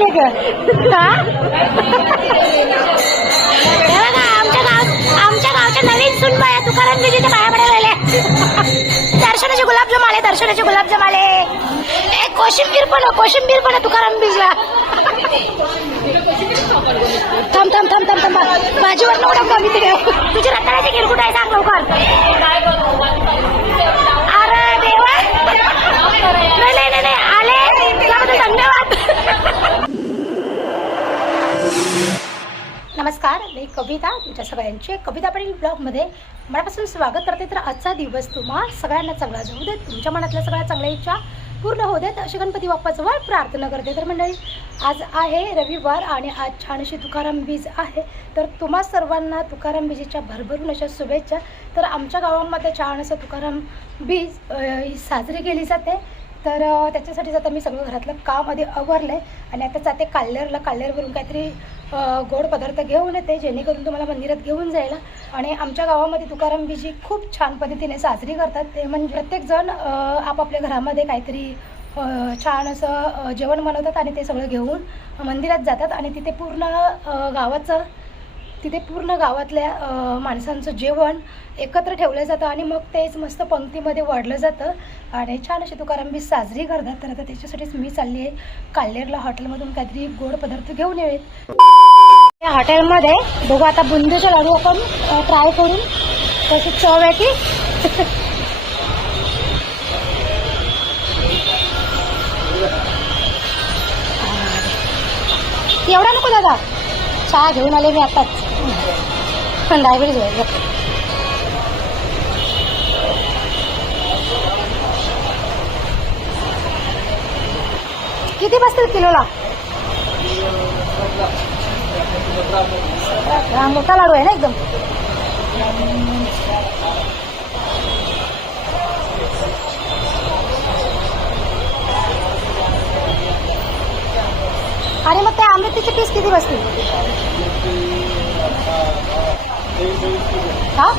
आले का आमच्या गाव आमच्या गावच्या नवीन सुनबाया तुकाराम बीजीच्या पाया पडायला दर्शनाचे गुलाबजाम आले दर्शनाचे गुलाबजाम आले. कोशिंबीर पण कोशिंबीर पण तुकाराम बीजला थांब थांब थांब थांब थांब. भाजीवर नवडा कमी तिकडे तुझी रताळ्याची किरकुट आहे सांग लवकर अरे देवा नाही नाही नाही, नाही आले त्याबद्दल धन्यवाद नमस्कार मी कविता तुमच्या सगळ्यांचे कविता पाटील ब्लॉगमध्ये. मनापासून स्वागत करते तर आजचा दिवस तुम्हा सगळ्यांना चांगला जाऊ देत तुमच्या मनातल्या सगळ्या चांगल्या इच्छा पूर्ण होऊ देत. अशी गणपती बाप्पाजवळ प्रार्थना करते तर मंडळी आज आहे रविवार आणि आज छान अशी तुकाराम बीज आहे. तर तुम्हा सर्वांना तुकाराम बीजेच्या भरभरून अशा शुभेच्छा. तर आमच्या गावामध्ये छान असं तुकाराम बीज साजरी केली जाते. तर त्याच्यासाठीच आता मी सगळं घरातलं काम आधी आवरलं आहे आणि आता जाते काल्लेरला. काल्लेरवरून काहीतरी गोड पदार्थ घेऊन येते जेणेकरून तुम्हाला मंदिरात घेऊन जायला. आणि आमच्या गावामध्ये तुकाराम बीजी खूप छान पद्धतीने साजरी करतात. ते म्हणजे प्रत्येकजण आपापल्या घरामध्ये काहीतरी छान असं जेवण बनवतात आणि ते सगळं घेऊन मंदिरात जातात. आणि तिथे पूर्ण गावाचं तिथे पूर्ण गावातल्या माणसांचं जेवण एकत्र ठेवलं जातं आणि मग तेच मस्त पंक्तीमध्ये वाढलं जातं. आणि छान अशी तुकाराम बीज साजरी करतात. तर आता त्याच्यासाठीच मी चालली आहे काल्लेरला हॉटेलमधून काहीतरी गोड पदार्थ घेऊन येत या हॉटेलमध्ये बघू आता बुंदीचे लाडू आपण ट्राय करून कशी चव आहे ती. एवढा नको दादा. चहा घेऊन आले मी आताच. पण डायबिटीज होईल किती बसतील किलोला? हा मोठा लाडू आहे ना एकदम. आणि मग त्या अमृतीचे पीस किती बसतील? हा?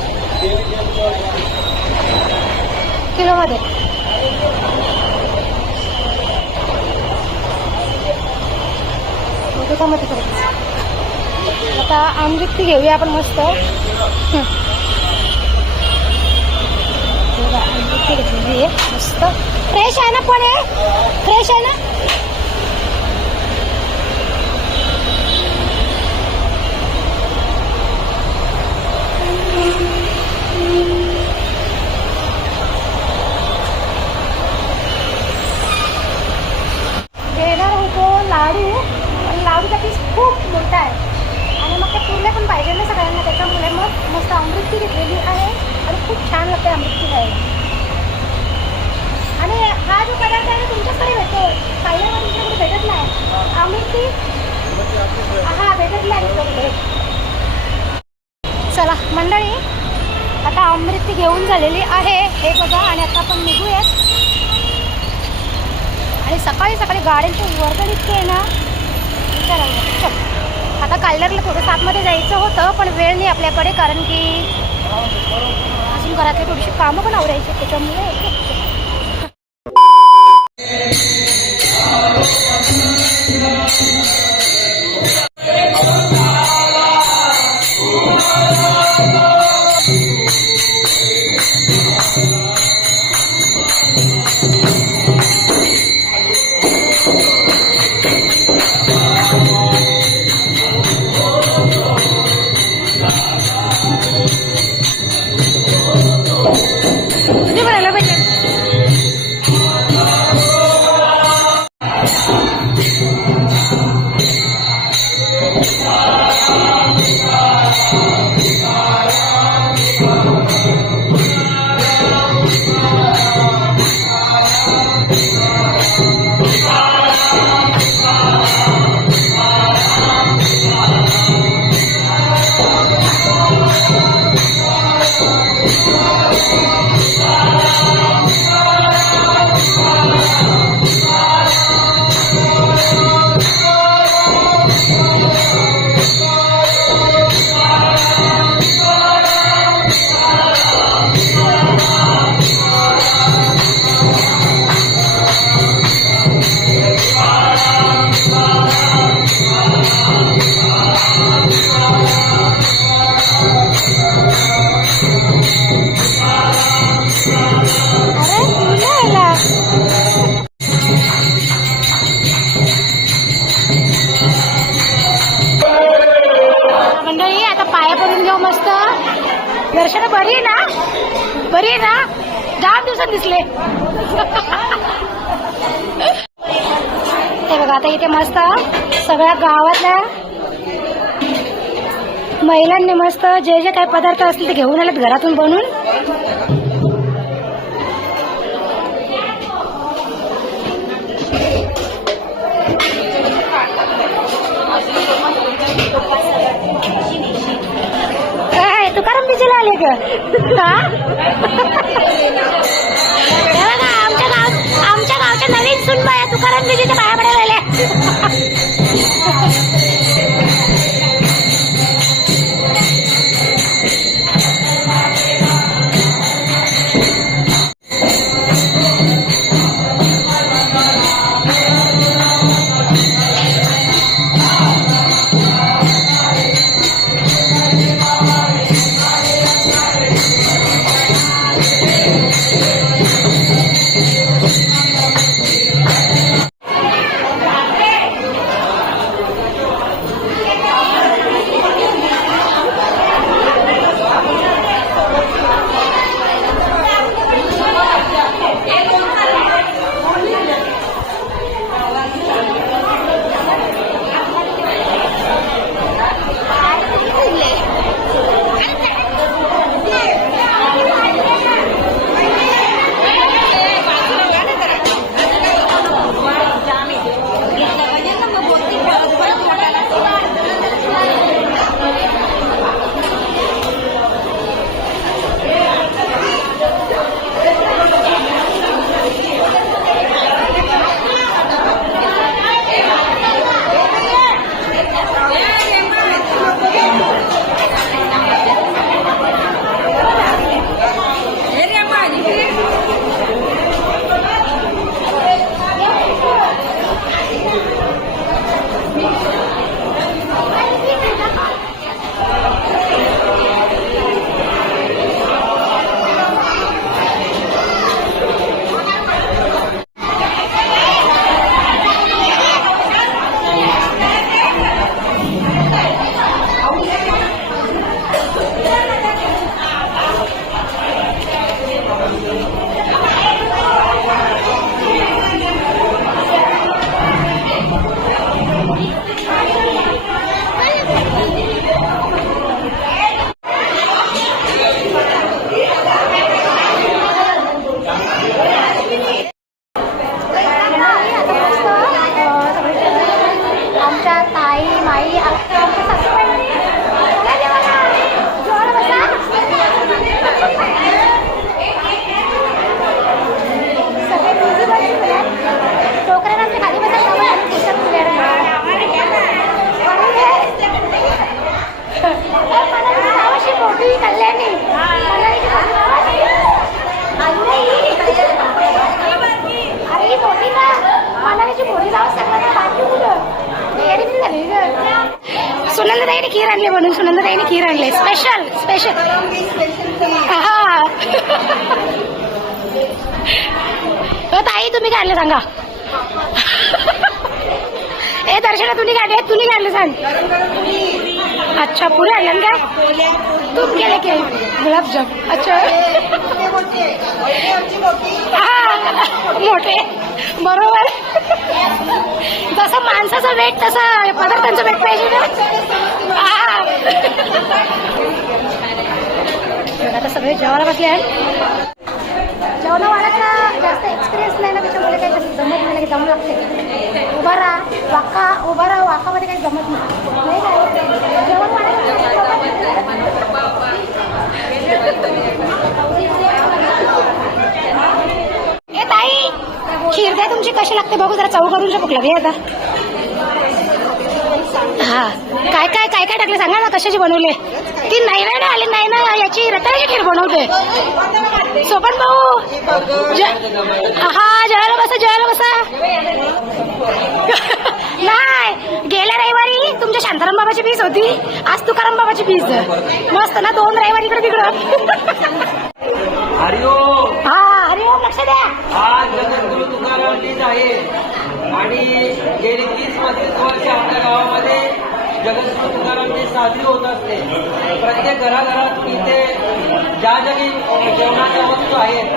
किलोमध्ये? आता अमृती घेऊया आपण मस्त. हं. बघा, घेतलेली आहे मस्त. फ्रेश आहे ना पण आहे फ्रेश आहे ना? देणार होतो लाडू आणि लाडूचा पीस खूप मोठा आहे. आणि मग ते पुरले पण पाहिजे ना सगळ्यांना त्याच्यामुळे मग मस्त अमृती घेतलेली आहे आणि खूप छान लागते अमृती खायला. आणि हा जो पदार्थ आहे तुमच्याकडे तुमच्याचकडे भेटतो पाहिल्यावर तुमच्याकडे भेटत नाही. अमृती? हा भेटत नाही. चला मंडळी आता अमृती घेऊन झालेली आहे. हे बघा आणि आता आपण निघूयात. आणि सकाळी सकाळी गाड्यांचे वर्दळ इतके आहे ना. चला चल. आता कालरला थोडं सातमध्ये जायचं होतं पण वेळ नाही आपल्याकडे कारण की अजून घरातले थोडीशी कामं पण आवडायची त्याच्यामुळे जाम दिवसात दिसले. हे बघा आता इथे मस्त सगळ्या गावातल्या महिलांनी मस्त जे जे काही पदार्थ असतील ते घेऊन आलेत घरातून बनवून. काय आले ग? आमच्या गाव आमच्या गावच्या नवीन सुनबाया तुकाराम विजेच्या पाया आणले म्हणून सुनंदाताईने खीर आणले. स्पेशल स्पेशल हा. ताई तुम्ही काय सांगा. ए दर्शना तुम्ही काढले तुम्ही काढले सांग. अच्छा पुरे आणले काय? तू केले की गुलाबजाम. अच्छा. हा, मोठे. बरोबर. जसं माणसाचं वेट तसं पदार्थांचं वेट पाहिजे ना. आता सगळे जेवायला बसले आहेत. जेवणावाल्याचा जास्त एक्सपिरियन्स नाही ना त्याच्यामुळे काही तसं जमत नाही की दम लागते. उभा राहा वाका उभा राहा वाकामध्ये काही जमत नाही. काय जेवण ए ताई खीर द्या तुमची कशी लागते? बघू जरा चव करून शकू लागली आता. हा काय काय? काय काय टाकले सांगा ना कशाची बनवले ती नाही ना आली नाही ना याची रताळ्याची खीर बनवते. सोपन भाऊ हा जेवायला बसा जेवायला बसा. नाही गेल्या रविवारी तुमच्या शांताराम बाबाची पीस होती. आज तुकाराम बाबाची पीस मस्त ना दोन रविवारी इकडे तिकडं. हा अरे ओम लक्ष द्या. आणि गेली तीस पस्तीस वर्ष आपल्या गावामध्ये जगद्गुरु तुकारामची साजरी होत असते. प्रत्येक घराघरात इथे ज्या ज्या जेवणाच्या वस्तू आहेत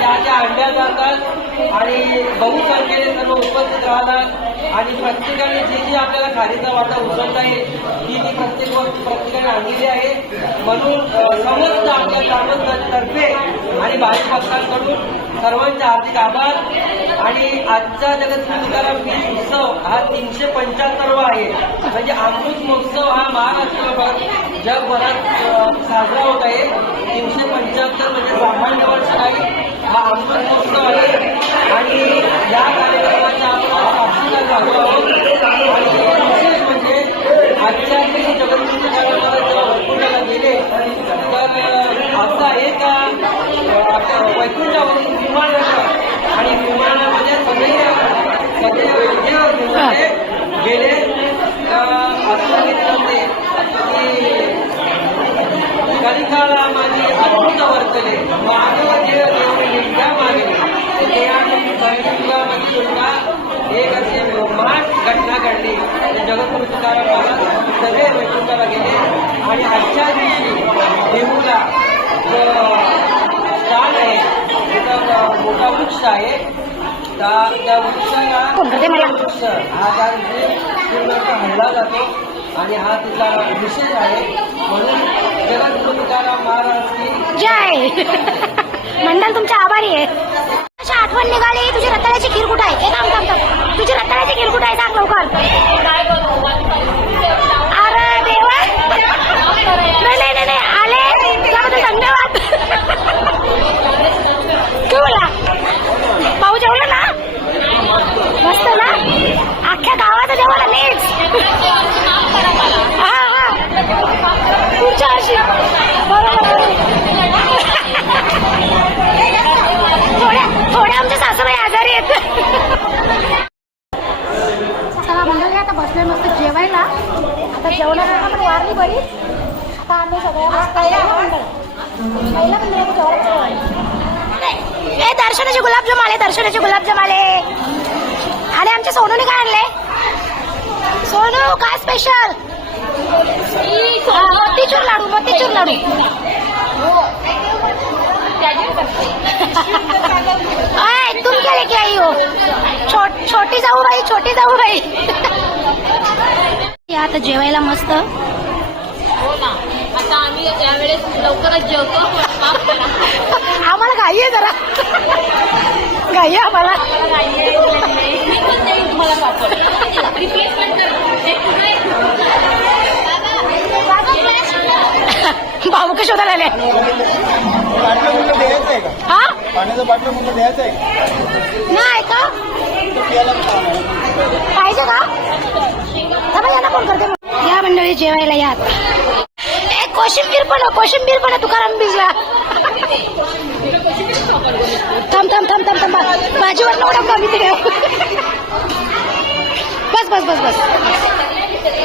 त्या त्या आणल्या जातात आणि बहुसंख्येने सर्व उपस्थित राहतात. आणि प्रत्येकाने जी जी आपल्याला खारीचा वाटा उचलता येईल ती ती प्रत्येक गोष्ट प्रत्येकाने आणलेली आहे. म्हणून समस्त आपल्या ग्रामस्थांतर्फे आणि बाहेर पक्षांकडून सर्वांचे हार्दिक आभार. आणि आजचा जगद्गुरु तुकाराम बीज उत्सव हा तीनशे पंच्याहत्तरवा आहे. म्हणजे अमृत महोत्सव हा महाराष्ट्रभर जगभरात साजरा होत आहे. तीनशे पंच्याहत्तर म्हणजे सामान्य वर्ष आहे हा अमृत महोत्सव आहे. आणि या कार्यक्रमाचा आपण साक्षीदार झालो आहोत. आणि विशेष म्हणजे आजच्या दिवशी जगद्गुरु तुकाराम महाराज जेव्हा वैकुंठाला गेले तर असं आहे का? वैकुंठावरून विमान आणि विमान गेले की कलिकाला माझी अद्भुत वर्तले मानव देव देव नित्या मागले आणि सुद्धा एक असे ब्रह्मांड घटना घडली जगद्गुरु तुकाराम महाराज सगळे वैकुंठाला गेले आणि आजच्या दिवशी देहूला जो स्थान आहे मोठा वृक्ष आहे. त्या त्या वृक्षाला कोण करते मला? वृक्ष हा त्या दिवशी पूर्णतः हल्ला जातो आणि हा तिथला विशेष आहे. म्हणून जगद्गुरु तुकाराम महाराज की जय! मंडळ तुमच्या आभारी आहे. अशी आठवण निघाली तुझी रताळ्याची खीर कुठं आहे? ए, थांब थांब थांब. तुझी रताळ्याची खीर कुठं आहे? सांग लवकर. अरे देवा! नाही नाही नाही. आले. त्याबद्दल धन्यवाद काय बोला पाऊ जेवला ना मस्त ना अख्ख्या गावाचं जेवण मीच हा हा पुढच्या वर्षी बरोबर थोड्या थोड्या आमच्या सासूबाई आजारी आहेत चला मंडळी आता बसलोय मस्त जेवायला आता जेवणाला पण वारली बरी आता आम्ही सगळ्या मस्त पहिला पण नाही जेवायला ए दर्शनाचे गुलाबजाम आले दर्शनाचे गुलाबजाम आले. आणि आमच्या सोनूने काय आणले? सोनू काय स्पेशल मोतीचूर लाडू मोतीचूर लाडू. तुम क्या लेके आई हो. छो- छोटी जाऊ बाई छोटी जाऊ बाई. या आता जेवायला मस्त. आम्ही यावेळेस लवकरच जेवतो. आम्हाला घाई आहे जरा. घाई आहे आम्हाला. भाऊ का शोधायला आले? हा? पाण्याचं बाटलं द्यायचं आहे का? नाही का? पाहिजे का? यांना फोन करते. या मंडळी जेवायला या आता. ए कोशिंबीर पण कोशिंबीर पण तुकाराम भिजला थांब थांब थांब थांब थांब. भाजीवर नवडा कमी ते बस बस बस बस.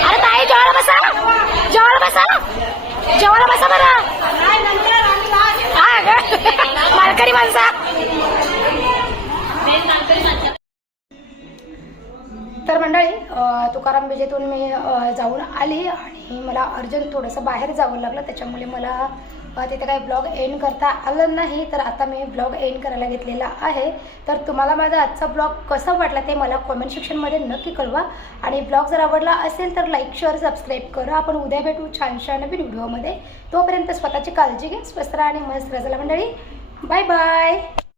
अरे ताई जेवायला बसा. जेवायला बसा. जेवायला बसा बरं. हा का? मालकरी माणसा. तर मंडळी तुकाराम विजेतून मी जाऊन आली आणि मला अर्जंट थोडंसं बाहेर जावं लागलं. त्याच्यामुळे मला तिथे काही ब्लॉग एंड करता आलं नाही. तर आता मी ब्लॉग एंड करायला घेतलेला आहे. तर तुम्हाला माझा आजचा ब्लॉग कसा वाटला ते मला कॉमेंट सेक्शनमध्ये नक्की कळवा. आणि ब्लॉग जर आवडला असेल तर लाईक शेअर सबस्क्राईब करा. आपण उद्या भेटू छानशा नवीन व्हिडिओमध्ये तोपर्यंत स्वतःची काळजी घ्या स्वस्त राहा आणि मस्त राहा मंडळी. Bye bye